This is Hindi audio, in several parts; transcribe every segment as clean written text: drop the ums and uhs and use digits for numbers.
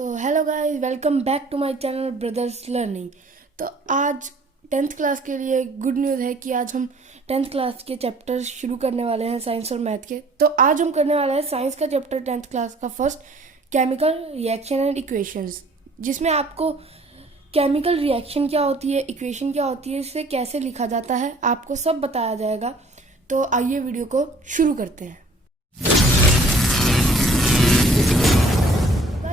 तो hello guys, welcome back to my channel brothers learning. तो आज 10th क्लास के लिए गुड न्यूज़ है कि आज हम 10th क्लास के चैप्टर शुरू करने वाले हैं, साइंस और मैथ के। तो आज हम करने वाले हैं साइंस का चैप्टर 10th क्लास का first, chemical reaction and equations, जिसमें आपको केमिकल रिएक्शन क्या होती है, इक्वेशन क्या होती है, इसे कैसे लिखा जाता है, आपको सब बताया जाएगा। तो आइए वीडियो को शुरू करते हैं।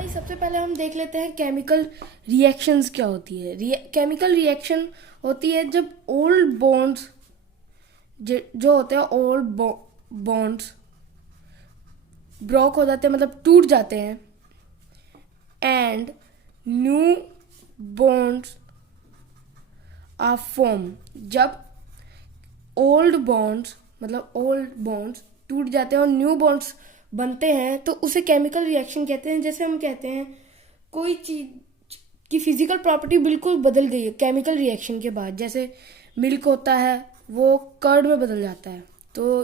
सबसे पहले हम देख लेते हैं केमिकल रिएक्शंस क्या होती है। केमिकल रिएक्शन होती है जब ओल्ड बॉन्ड्स जो होते हैं, ओल्ड बॉन्ड्स ब्रोक हो जाते हैं, मतलब टूट जाते हैं, and new bonds are form. जब ओल्ड बॉन्ड्स टूट जाते हैं और न्यू बॉन्ड्स बनते हैं तो उसे केमिकल रिएक्शन कहते हैं। जैसे हम कहते हैं कोई चीज की फिजिकल प्रॉपर्टी बिल्कुल बदल गई है केमिकल रिएक्शन के बाद, जैसे मिल्क होता है वो कर्ड में बदल जाता है, तो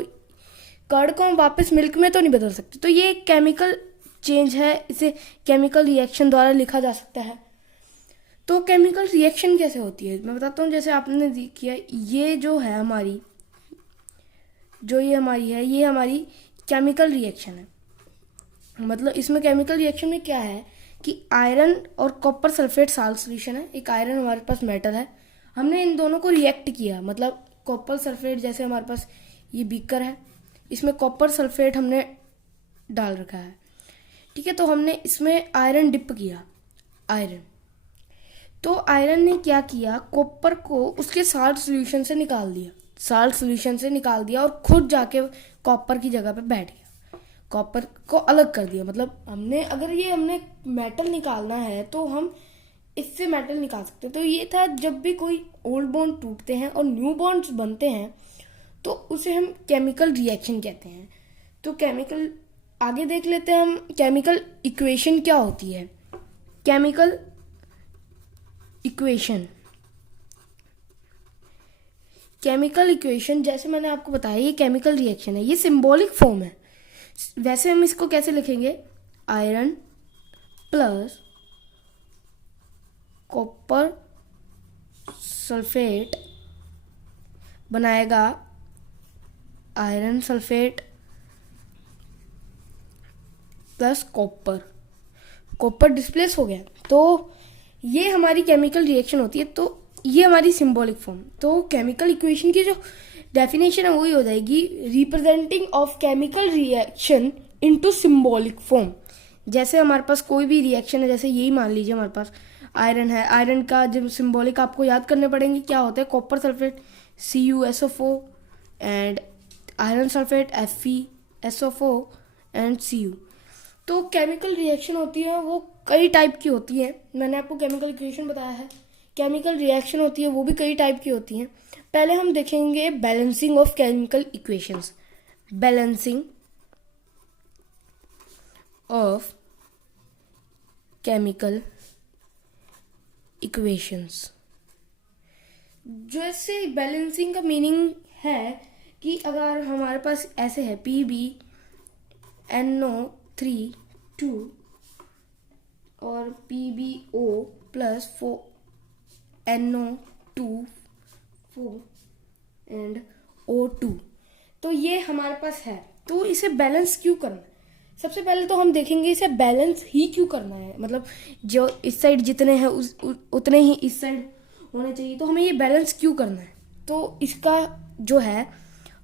कर्ड को हम वापस मिल्क में तो नहीं बदल सकते, तो ये एक केमिकल चेंज है, इसे केमिकल रिएक्शन द्वारा लिखा जा सकता है। तो केमिकल रिएक्शन कैसे होती है मैं बताता हूँ। जैसे आपने किया, ये जो है हमारी ये हमारी केमिकल रिएक्शन है। मतलब इसमें केमिकल रिएक्शन में क्या है कि आयरन और कॉपर सल्फेट साल्ट सॉल्यूशन है। एक आयरन हमारे पास मेटल है, हमने इन दोनों को रिएक्ट किया, मतलब कॉपर सल्फेट, जैसे हमारे पास ये बीकर है, इसमें कॉपर सल्फेट हमने डाल रखा है, ठीक है। तो हमने इसमें आयरन डिप किया, तो आयरन ने क्या किया, कॉपर को उसके साल्ट सॉल्यूशन से निकाल दिया और खुद जाके कॉपर की जगह पे बैठ गया, कॉपर को अलग कर दिया। मतलब हमने मेटल निकालना है तो हम इससे मेटल निकाल सकते हैं। तो ये था, जब भी कोई ओल्ड बॉन्ड टूटते हैं और न्यू बॉन्ड्स बनते हैं तो उसे हम केमिकल रिएक्शन कहते हैं। तो केमिकल आगे देख लेते हैं हम, केमिकल इक्वेशन क्या होती है। केमिकल इक्वेशन जैसे मैंने आपको बताया, ये केमिकल रिएक्शन है, ये सिंबॉलिक फॉर्म है। वैसे हम इसको कैसे लिखेंगे, आयरन प्लस कॉपर सल्फेट बनाएगा iron sulphate plus copper displace हो गया, तो ये हमारी केमिकल रिएक्शन होती है। तो ये हमारी सिंबॉलिक फॉर्म। तो केमिकल इक्वेशन की जो डेफिनेशन है वही हो जाएगी, representing of chemical reaction into symbolic form. जैसे हमारे पास कोई भी रिएक्शन है, जैसे यही मान लीजिए हमारे पास आयरन है, आयरन का जब सिंबॉलिक आपको याद करने पड़ेंगे, क्या होता है, copper sulphate CuSO4 and iron sulphate FeSO4 and Cu। तो केमिकल रिएक्शन होती है वो कई टाइप की होती है। मैंने आपको केमिकल इक्वेशन बताया है, केमिकल रिएक्शन होती है वो भी कई टाइप की होती हैं। पहले हम देखेंगे balancing of chemical equations. Balancing of chemical equations, जैसे बैलेंसिंग का मीनिंग है कि अगर हमारे पास ऐसे है PbNO3 और PbO plus 4NO2 and O2, तो ये हमारे पास है। तो इसे बैलेंस क्यों करना है, सबसे पहले तो हम देखेंगे इसे बैलेंस ही क्यों करना है। मतलब जो इस साइड जितने हैं उतने ही इस साइड होने चाहिए, तो हमें ये बैलेंस क्यों करना है। तो इसका जो है,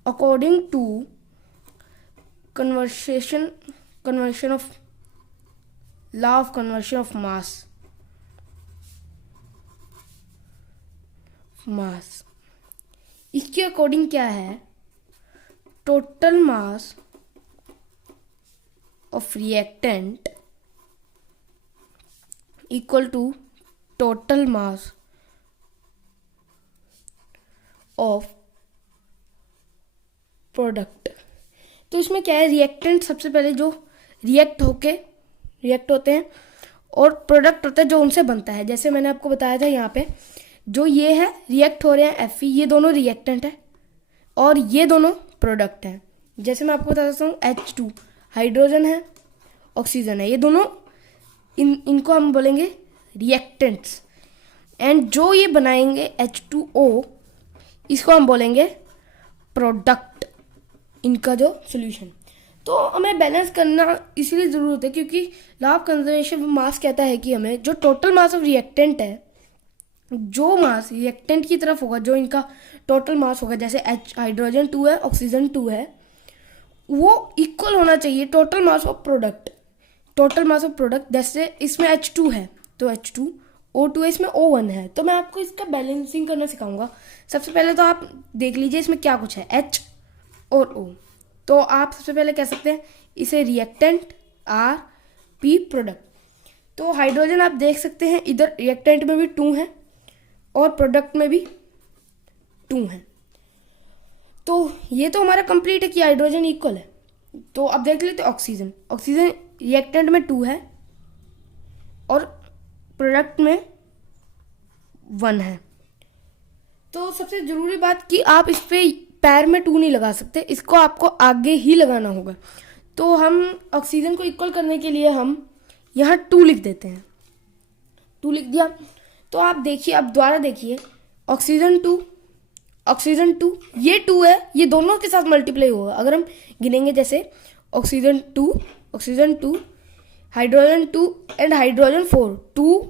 according to conversion of law of conversion of mass, इसके अकॉर्डिंग क्या है, total mass of reactant equal to total mass of product. तो इसमें क्या है, रिएक्टेंट सबसे पहले जो रिएक्ट होते हैं और प्रोडक्ट होता है जो उनसे बनता है। जैसे मैंने आपको बताया था, यहाँ पे जो ये है रिएक्ट हो रहे हैं Fe, ये दोनों रिएक्टेंट है और ये दोनों प्रोडक्ट हैं। जैसे मैं आपको बता देता हूँ, H2 हाइड्रोजन है, ऑक्सीजन है, ये दोनों इनको हम बोलेंगे रिएक्टेंट्स, एंड जो ये बनाएंगे H2O, इसको हम बोलेंगे प्रोडक्ट, इनका जो सोल्यूशन। तो हमें बैलेंस करना इसलिए ज़रूरत है क्योंकि law of conservation of mass कहता है कि हमें जो टोटल मास ऑफ रिएक्टेंट है, जो मास रिएक्टेंट की तरफ होगा, जो इनका टोटल मास होगा, जैसे हाइड्रोजन 2 है, ऑक्सीजन 2 है, वो इक्वल होना चाहिए total mass of product. Total mass of product जैसे इसमें H2 है तो H2O2 है, इसमें O1 है। तो मैं आपको इसका बैलेंसिंग करना सिखाऊंगा। सबसे पहले तो आप देख लीजिए इसमें क्या कुछ है, H और O। तो आप सबसे पहले कह सकते हैं इसे रिएक्टेंट, R, P प्रोडक्ट। तो हाइड्रोजन आप देख सकते हैं इधर रिएक्टेंट में भी 2 है और प्रोडक्ट में भी 2 है। तो ये तो हमारा कंप्लीट है कि हाइड्रोजन इक्वल है। तो अब देख लेते हैं ऑक्सीजन। ऑक्सीजन रिएक्टेंट में 2 है और प्रोडक्ट में 1 है। तो सबसे ज़रूरी बात कि आप इस पे पैर में 2 नहीं लगा सकते, इसको आपको आगे ही लगाना होगा। तो हम ऑक्सीजन को इक्वल करने के लिए हम यहाँ 2 लिख देते हैं। 2 लिख दिया। तो आप देखिए, अब दोबारा देखिए, ऑक्सीजन 2, ये 2 है, ये दोनों के साथ मल्टीप्लाई होगा। अगर हम गिनेंगे जैसे ऑक्सीजन 2, हाइड्रोजन 2 एंड हाइड्रोजन 4, 2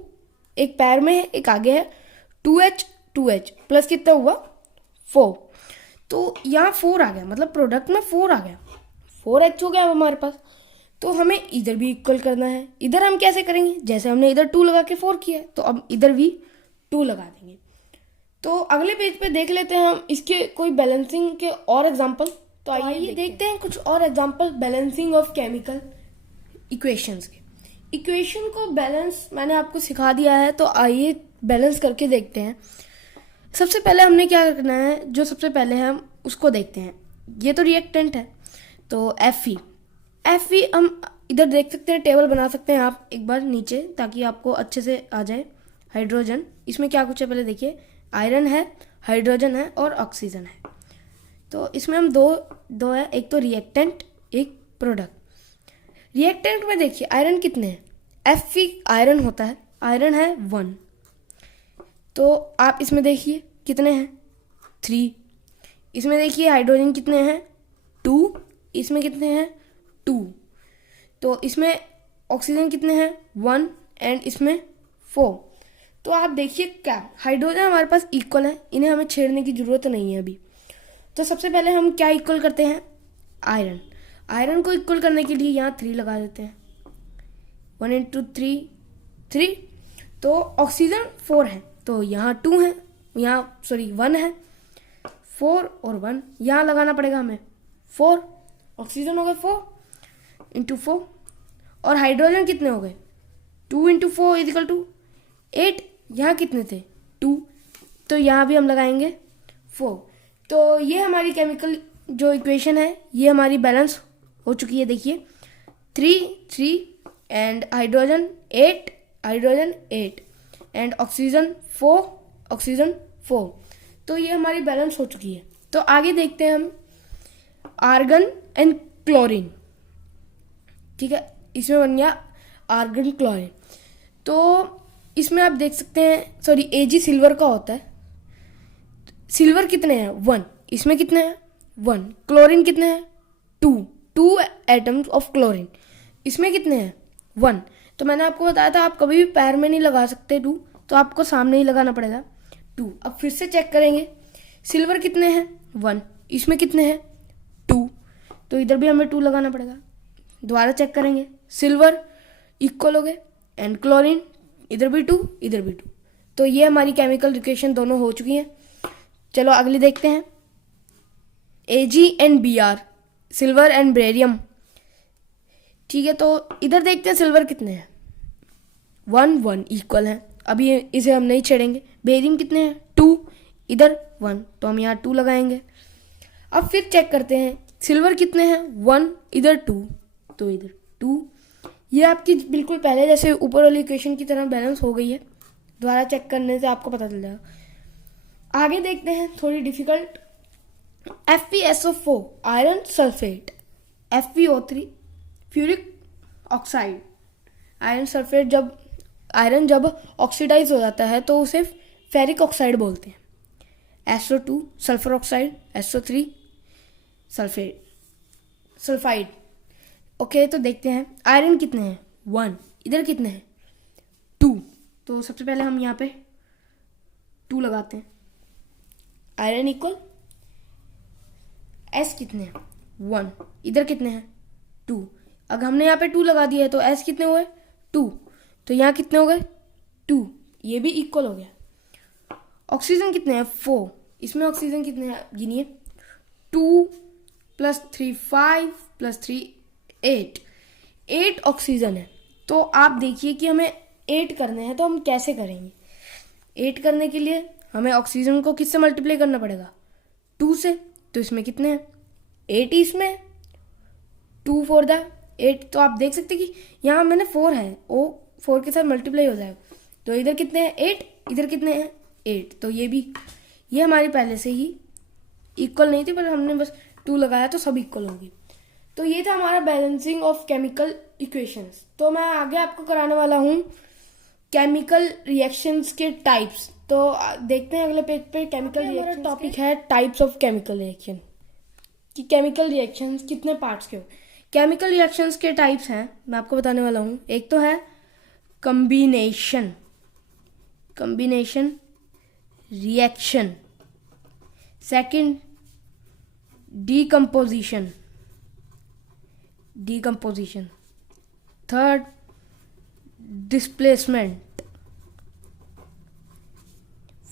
एक पैर में है, एक आगे है, 2H प्लस कितना हुआ 4। तो यहाँ 4 आ गया, मतलब प्रोडक्ट में 4 आ गया, 4H हो गया अब हमारे पास। तो हमें इधर भी इक्वल करना है। इधर हम कैसे करेंगे, जैसे हमने इधर 2 लगा के 4 किया है, तो अब इधर भी 2 लगा देंगे। तो अगले पेज पे देख लेते हैं हम इसके कोई बैलेंसिंग के और एग्जांपल। तो आइए देखते हैं कुछ और example balancing of chemical equations के। इक्वेशन को बैलेंस मैंने आपको सिखा दिया है, तो आइए बैलेंस करके देखते हैं। सबसे पहले हमने क्या करना है, जो सबसे पहले है हम उसको देखते हैं। ये तो रिएक्टेंट है, तो Fe हम इधर देख सकते हैं, टेबल बना सकते हैं आप एक बार नीचे, ताकि आपको अच्छे से आ जाए। हाइड्रोजन, इसमें क्या कुछ है पहले देखिए, आयरन है, हाइड्रोजन है और ऑक्सीजन है। तो इसमें हम दो है, एक तो रिएक्टेंट, एक प्रोडक्ट। रिएक्टेंट में देखिए आयरन कितने हैं, Fe आयरन होता है, आयरन है 1। तो आप इसमें देखिए कितने हैं 3। इसमें देखिए हाइड्रोजन कितने हैं 2, इसमें कितने हैं 2। तो इसमें ऑक्सीजन कितने हैं 1 एंड इसमें 4। तो आप देखिए क्या हाइड्रोजन हमारे पास इक्वल है, इन्हें हमें छेड़ने की ज़रूरत नहीं है अभी। तो सबसे पहले हम क्या इक्वल करते हैं, आयरन को इक्वल करने के लिए यहाँ 3 लगा देते हैं, 1 into 3। तो ऑक्सीजन 4 है, तो यहाँ 2 है, यहाँ 1 है, 4 और 1 यहाँ लगाना पड़ेगा हमें, 4 ऑक्सीजन हो गए 4 into 4। और हाइड्रोजन कितने हो गए 2 into 4 = 8। यहाँ कितने थे 2, तो यहाँ भी हम लगाएंगे 4। तो ये हमारी केमिकल जो इक्वेशन है ये हमारी बैलेंस हो चुकी है। देखिए 3 एंड हाइड्रोजन 8 एंड ऑक्सीजन 4। तो ये हमारी बैलेंस हो चुकी है। तो आगे देखते हैं हम आर्गन एंड क्लोरीन। ठीक है, इसमें बन गया आर्गन क्लोरीन। तो इसमें आप देख सकते हैं, Ag सिल्वर का होता है। सिल्वर कितने हैं 1, इसमें कितने हैं 1। क्लोरीन कितने हैं 2 एटम्स ऑफ क्लोरीन, इसमें कितने हैं 1। तो मैंने आपको बताया था आप कभी भी पैर में नहीं लगा सकते 2, तो आपको सामने ही लगाना पड़ेगा 2। अब फिर से चेक करेंगे, सिल्वर कितने हैं 1, इसमें कितने हैं 2, तो इधर भी हमें 2 लगाना पड़ेगा। दोबारा चेक करेंगे, सिल्वर इक्वल हो गए एंड क्लोरीन इधर भी 2 इधर भी 2। तो ये हमारी केमिकल इक्वेशन दोनों हो चुकी हैं। चलो अगली देखते हैं, Ag and Br, silver and barium. ठीक है, तो इधर देखते हैं सिल्वर कितने हैं 1 इक्वल है, अभी इसे हम नहीं छेड़ेंगे। बेरियम कितने हैं 2, इधर 1, तो हम यहाँ 2 लगाएंगे। अब फिर चेक करते हैं सिल्वर कितने हैं 1, इधर 2, तो इधर 2। ये आपकी बिल्कुल पहले जैसे ऊपर वाली इक्वेशन की तरह बैलेंस हो गई है। दोबारा चेक करने से आपको पता चल जाएगा। आगे देखते हैं थोड़ी difficult, FeSO4 iron sulphate, FeO3 ferric oxide, iron जब ऑक्सीडाइज हो जाता है तो उसे फेरिक ऑक्साइड बोलते हैं। SO2 sulphur oxide, SO3 sulphide. Okay, तो देखते हैं आयरन कितने हैं 1, इधर कितने हैं 2। तो सबसे पहले हम यहाँ पे 2 लगाते हैं। आयरन इक्वल S कितने हैं 1, इधर कितने हैं 2। अगर हमने यहाँ पे 2 लगा दिया है तो S कितने हुए 2, तो यहाँ कितने हो गए 2, ये भी इक्वल हो गया। ऑक्सीजन कितने हैं 4, इसमें ऑक्सीजन कितने हैं गिनिए 2 + 3 5 + 3 8 ऑक्सीजन है। तो आप देखिए कि हमें 8 करने हैं, तो हम कैसे करेंगे। 8 करने के लिए हमें ऑक्सीजन को किससे मल्टीप्लाई करना पड़ेगा 2 से। तो इसमें कितने हैं 8 ही इसमें 2 4 द 8। तो आप देख सकते हैं कि यहाँ मैंने 4 है, वो 4 के साथ मल्टीप्लाई हो जाएगा। तो इधर कितने हैं 8, इधर कितने हैं 8। तो ये हमारी पहले से ही इक्वल नहीं थी, पर हमने बस 2 लगाया तो सब इक्वल होगी। तो ये था हमारा बैलेंसिंग ऑफ केमिकल इक्वेशंस। तो मैं आगे आपको कराने वाला हूँ केमिकल रिएक्शंस के टाइप्स। तो देखते हैं अगले पेज पे केमिकल रिएक्शन। टॉपिक है टाइप्स ऑफ केमिकल रिएक्शन, कि केमिकल रिएक्शंस कितने पार्ट्स के हो। केमिकल रिएक्शंस के टाइप्स हैं, मैं आपको बताने वाला हूँ। एक तो है combination reaction, second decomposition, third displacement,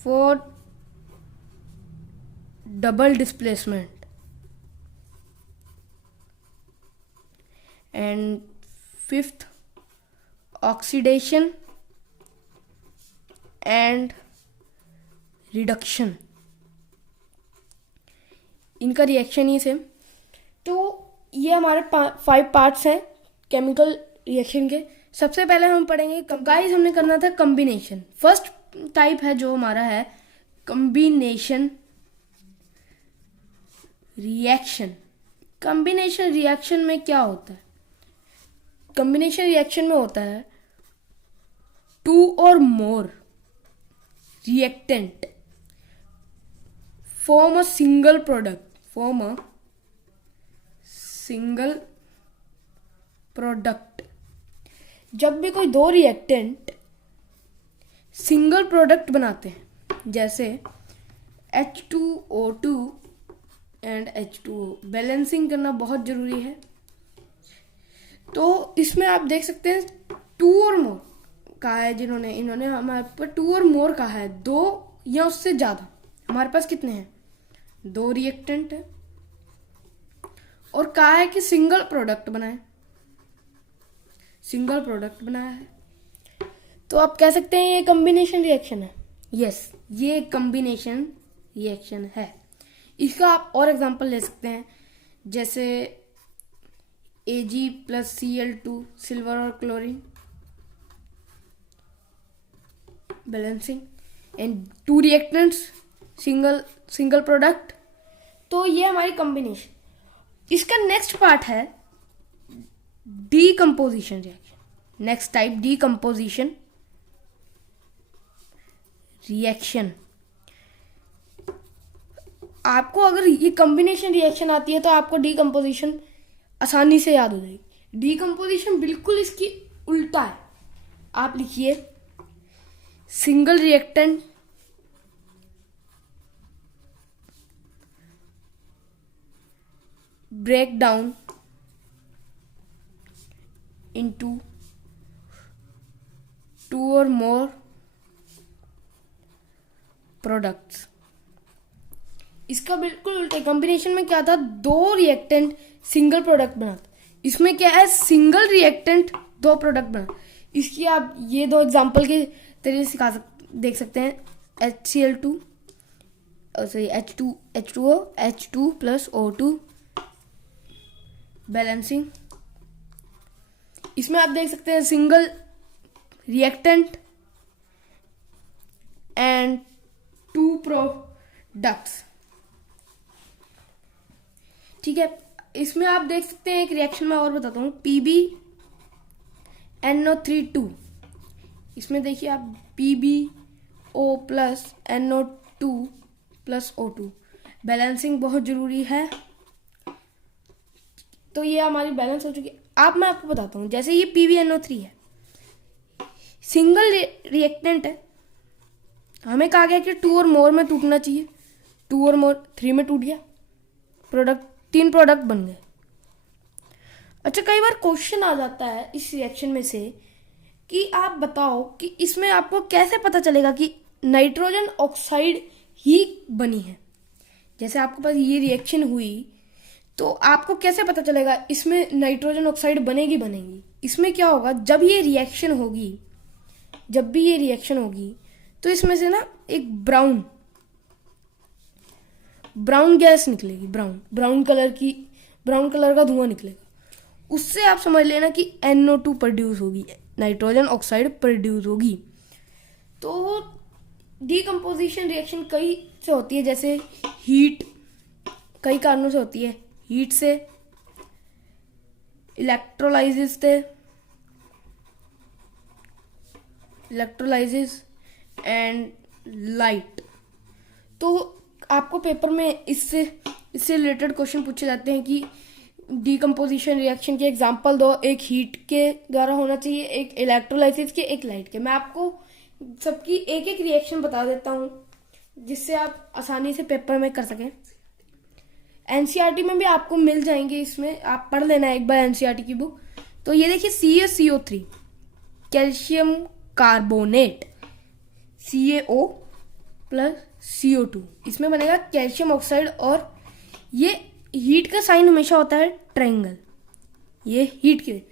fourth double displacement, and fifth oxidation and reduction. इनका रिएक्शन ही सेम। तो ये हमारे 5 पार्ट्स हैं केमिकल रिएक्शन के। सबसे पहले हम पढ़ेंगे गाइस, हमने करना था कम्बिनेशन। फर्स्ट टाइप है जो हमारा है कम्बिनेशन रिएक्शन। कम्बिनेशन रिएक्शन में क्या होता है, कम्बिनेशन रिएक्शन में होता है 2 or more reactant form a single product। जब भी कोई 2 रिएक्टेंट सिंगल प्रोडक्ट बनाते हैं, जैसे H2O2 एंड H2O, बैलेंसिंग करना बहुत जरूरी है। तो इसमें आप देख सकते हैं 2 और मोर कहा है, इन्होंने हमारे पर 2 और मोर कहा है, 2 या उससे ज्यादा। हमारे पास कितने हैं 2 रिएक्टेंट है, और कहा है कि सिंगल प्रोडक्ट बनाया है। तो आप कह सकते हैं ये कम्बिनेशन रिएक्शन है। यस, ये कम्बिनेशन रिएक्शन है। इसका आप और एग्जांपल ले सकते हैं, जैसे Ag + Cl2 सिल्वर और chlorine balancing, and 2 reactants single product. तो ये हमारी कॉम्बिनेशन। इसका नेक्स्ट पार्ट है decomposition reaction. Next type decomposition reaction. आपको अगर ये कॉम्बिनेशन रिएक्शन आती है तो आपको डीकम्पोजिशन आसानी से याद हो जाएगी। डीकम्पोजिशन बिल्कुल इसकी उल्टा है। आप लिखिए single reactant break down into 2 or more products। इसका बिल्कुल उल्टा। कॉम्बिनेशन में क्या था, 2 रिएक्टेंट सिंगल प्रोडक्ट बनाते, इसमें क्या है सिंगल रिएक्टेंट 2 प्रोडक्ट बना। इसकी आप ये 2 एग्जांपल के तरीके से देख सकते हैं। HCl2 sorry H2O H2 + O2 balancing. इसमें आप देख सकते हैं सिंगल रिएक्टेंट एंड 2 प्रोडक्ट्स। ठीक है, इसमें आप देख सकते हैं एक रिएक्शन में और बताता हूँ, PB NO3 2। इसमें देखिए आप PbO plus NO2 plus O2। Balancing बहुत ज़रूरी है। तो ये हमारी बैलेंस हो चुकी है। अब मैं आपको बताता हूँ, जैसे ये PbNO3 है, सिंगल रिएक्टेंट है, हमें कहा गया कि 2 और मोर में टूटना चाहिए, 2 और मोर 3 में टूट गया, प्रोडक्ट 3 प्रोडक्ट बन गए। अच्छा, कई बार क्वेश्चन आ जाता है इस रिएक्शन में से कि आप बताओ कि इसमें आपको कैसे पता चलेगा कि नाइट्रोजन ऑक्साइड ही बनी है। जैसे आपके पास ये रिएक्शन हुई तो आपको कैसे पता चलेगा इसमें नाइट्रोजन ऑक्साइड बनेगी। इसमें क्या होगा, जब भी ये रिएक्शन होगी तो इसमें से ना एक ब्राउन गैस निकलेगी, ब्राउन कलर का धुआं निकलेगा। उससे आप समझ लेना कि NO2 प्रोड्यूस होगी, नाइट्रोजन ऑक्साइड प्रोड्यूस होगी। तो डीकम्पोजिशन रिएक्शन कई से होती है, जैसे हीट, कई कारणों से होती है, हीट से, इलेक्ट्रोलाइसिस एंड लाइट। तो आपको पेपर में इससे रिलेटेड क्वेश्चन पूछे जाते हैं कि डीकम्पोजिशन रिएक्शन के एग्जांपल दो। एक हीट के द्वारा होना चाहिए, एक इलेक्ट्रोलाइसिस के, एक लाइट के। मैं आपको सबकी एक एक रिएक्शन बता देता हूँ जिससे आप आसानी से पेपर में कर सकें। NCERT में भी आपको मिल जाएंगे, इसमें आप पढ़ लेना एक बार NCERT की बुक। तो ये देखिए CaCO3, calcium carbonate, CaO plus CO2, इसमें बनेगा कैल्शियम ऑक्साइड। और ये हीट का साइन हमेशा होता है ट्रायंगल, ये हीट के।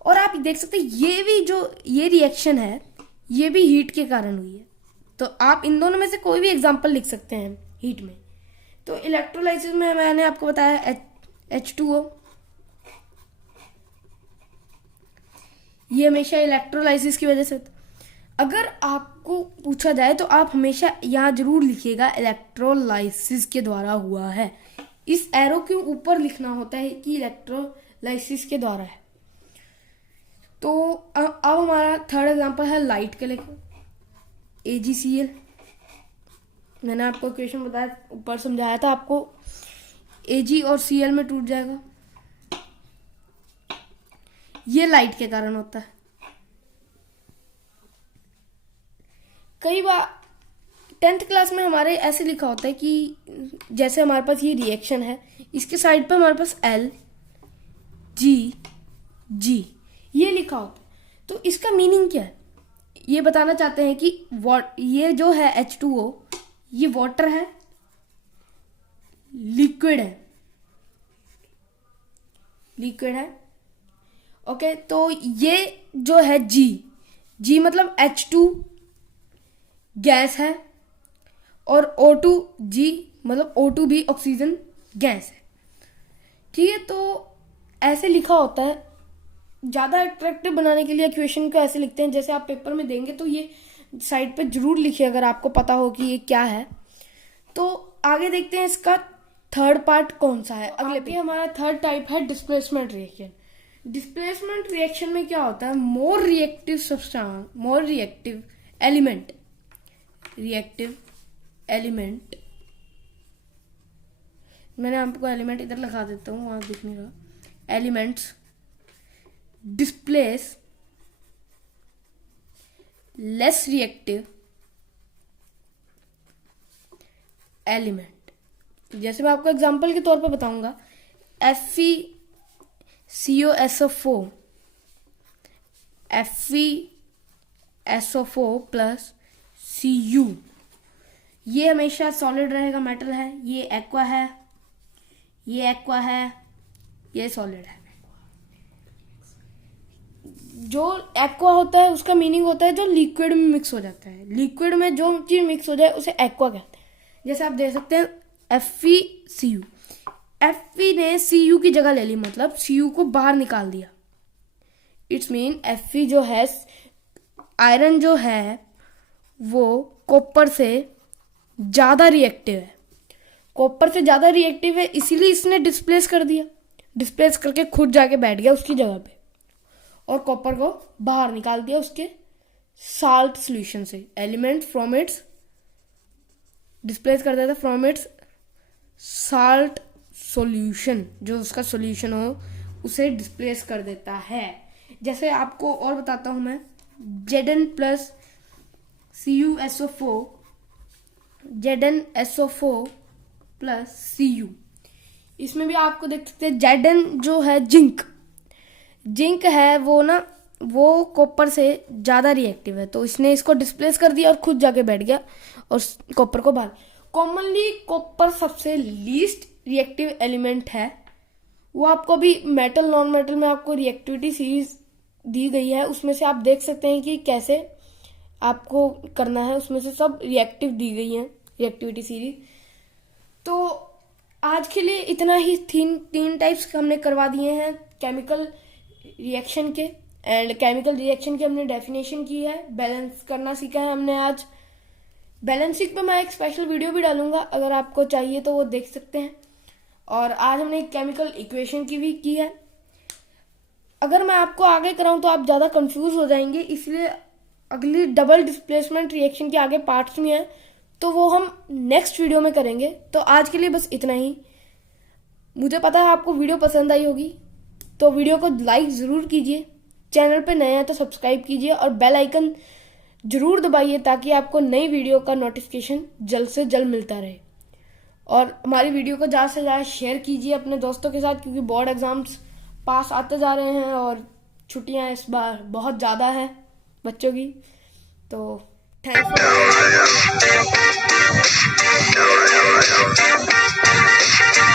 और आप देख सकते हैं ये भी जो ये रिएक्शन है ये भी हीट के कारण हुई है। तो आप इन दोनों में से कोई भी एग्जांपल लिख सकते हैं हीट में। तो इलेक्ट्रोलाइसिस में मैंने आपको बताया H2O, ये हमेशा इलेक्ट्रोलाइसिस की वजह से होता है। अगर आपको पूछा जाए तो आप हमेशा यहाँ जरूर लिखिएगा इलेक्ट्रोलाइसिस के द्वारा हुआ है। इस एरो के ऊपर लिखना होता है कि इलेक्ट्रोलाइसिस के द्वारा है। तो अब हमारा थर्ड एग्जांपल है लाइट के लिए, AgCl। मैंने आपको इक्वेशन बताया, ऊपर समझाया था आपको, Ag और Cl में टूट जाएगा, ये लाइट के कारण होता है। कई बार 10th क्लास में हमारे ऐसे लिखा होता है कि जैसे हमारे पास ये रिएक्शन है, इसके साइड पर हमारे पास LGG ये लिखा होता है। तो इसका मीनिंग क्या है, ये बताना चाहते हैं कि ये जो है H2O ये वाटर है, लिक्विड है। ओके, तो ये जो है G मतलब H2 गैस है, और O2G मतलब O2 भी ऑक्सीजन गैस है। ठीक है, तो ऐसे लिखा होता है। ज़्यादा अट्रैक्टिव बनाने के लिए इक्वेशन को ऐसे लिखते हैं, जैसे आप पेपर में देंगे तो ये साइड पे जरूर लिखिए अगर आपको पता हो कि ये क्या है। तो आगे देखते हैं इसका थर्ड पार्ट कौन सा है अगले पे। हमारा थर्ड टाइप है डिस्प्लेसमेंट रिएक्शन। डिस्प्लेसमेंट रिएक्शन में क्या होता है, मोर रिएक्टिव एलिमेंट, मैंने आपको एलिमेंट इधर लिखा देता हूँ, वहां दिख नहीं रहा, elements displace less reactive element. जैसे मैं आपको एग्जांपल के तौर पर बताऊंगा, FeCO प्लस Cu, ये हमेशा सॉलिड रहेगा, मेटल है। ये एक्वा है, ये सॉलिड है। जो एक्वा होता है उसका मीनिंग होता है जो लिक्विड में मिक्स हो जाता है। लिक्विड में जो चीज मिक्स हो जाए उसे एक्वा कहते हैं। जैसे आप देख सकते हैं FeCu, Fe ने Cu की जगह ले ली, मतलब Cu को बाहर निकाल दिया। इट्स मीन Fe जो है, आयरन जो है वो कॉपर से ज्यादा रिएक्टिव है, इसीलिए इसने डिस्प्लेस कर दिया, डिस्प्लेस करके खुद जाके बैठ गया उसकी जगह पे। और कॉपर को बाहर निकाल दिया उसके साल्ट सॉल्यूशन से। एलिमेंट फ्रॉम इट्स डिस्प्लेस कर देता फ्रॉम इट्स साल्ट सॉल्यूशन, जो उसका सॉल्यूशन हो उसे डिस्प्लेस कर देता है। जैसे आपको और बताता हूं मैं, Zn plus CuSO4, ZnSO4 plus Cu, इसमें भी आपको देख सकते हैं Zn जो है जिंक है वो कॉपर से ज़्यादा रिएक्टिव है, तो इसने इसको डिस्प्लेस कर दिया और खुद जाके बैठ गया और कॉपर को बाहर। कॉमनली कॉपर सबसे लीस्ट रिएक्टिव एलिमेंट है। वो आपको भी मेटल नॉन मेटल में आपको रिएक्टिविटी सीरीज दी गई है, उसमें से आप देख सकते हैं कि कैसे आपको करना है, उसमें से सब रिएक्टिव दी गई है रिएक्टिविटी सीरीज। तो आज के लिए इतना ही, तीन टाइप्स हमने करवा दिए हैं केमिकल रिएक्शन के, एंड केमिकल रिएक्शन की हमने डेफिनेशन की है, बैलेंस करना सीखा है हमने आज। बैलेंसिंग पे मैं एक स्पेशल वीडियो भी डालूंगा, अगर आपको चाहिए तो वो देख सकते हैं। और आज हमने एक केमिकल इक्वेशन की भी की है। अगर मैं आपको आगे कराऊं तो आप ज़्यादा कंफ्यूज हो जाएंगे, इसलिए अगली डबल डिस्प्लेसमेंट रिएक्शन के आगे पार्ट्स में है, तो वो हम नेक्स्ट वीडियो में करेंगे। तो आज के लिए बस इतना ही। मुझे पता है आपको वीडियो पसंद आई होगी, तो वीडियो को लाइक ज़रूर कीजिए, चैनल पे नए हैं तो सब्सक्राइब कीजिए और बेल आइकन जरूर दबाइए ताकि आपको नई वीडियो का नोटिफिकेशन जल्द से जल्द मिलता रहे। और हमारी वीडियो को ज़्यादा से ज़्यादा शेयर कीजिए अपने दोस्तों के साथ, क्योंकि बोर्ड एग्जाम्स पास आते जा रहे हैं और छुट्टियां इस बार बहुत ज़्यादा हैं बच्चों की। तो थैंक्स।